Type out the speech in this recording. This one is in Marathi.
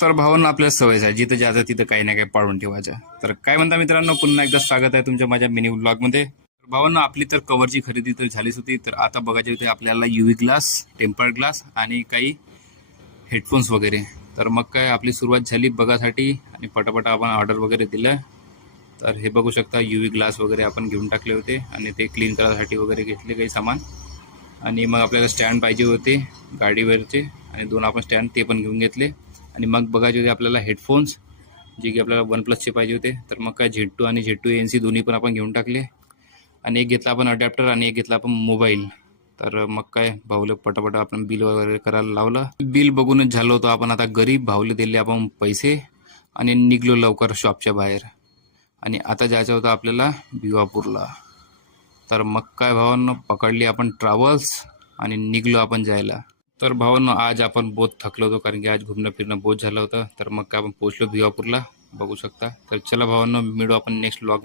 तर भावांना आपल्या सवय आहे, जिथं जायचं तिथं काही ना काही पाळून ठेवायचं. तर काय म्हणता मित्रांनो, पुन्हा एकदा स्वागत आहे तुमच्या माझ्या मिनी व्लॉगमध्ये. भावांना आपली तर कव्हरची खरेदी तर झालीच होती. तर आता बघायचे होते आपल्याला UV ग्लास, टेम्पर्ड ग्लास आणि काही हेडफोन्स वगैरे. तर मग काय आपली सुरुवात झाली बघासाठी आणि पटापट आपण ऑर्डर वगैरे दिलं. तर हे बघू शकता, UV ग्लास वगैरे आपण घेऊन टाकले होते आणि ते क्लीन करायसाठी वगैरे घेतले काही सामान. आणि मग आपल्याला स्टँड पाहिजे होते गाडीवरचे आणि 2 आपण स्टँड ते पण घेऊन घेतले. आणि मग बघायचे होते आपल्याला हेडफोन्स, जे की आपल्याला OnePlusचे पाहिजे होते. तर मग काय Z2 आणि Z2 ANC दोन्ही पण आपण घेऊन टाकले. आणि एक घेतला आपण अडॅप्टर आणि एक घेतला आपण मोबाईल. तर मग काय भाऊले पटापट आपण बिल वगैरे करायला लावलं. बिल बघूनच झालं होतं. आपण आता गरीब भाऊले दिले आपण पैसे आणि निघलो लवकर शॉपच्या बाहेर. आणि आता जायचं होतं आपल्याला भिवापूरला. तर मग काय भावांनो, पकडली आपण ट्रॅव्हल्स आणि निघलो आपण जायला. तर भावांनो, आज आपण बहुत थकलो होतो, कारण की आज घुमणं फिरणं बहुत झालं होतं. तर मग काय आपण पोहोचलो भिवापूरला, बघू शकता. तर चला भावांनो, मिळू आपण नेक्स्ट व्लॉग.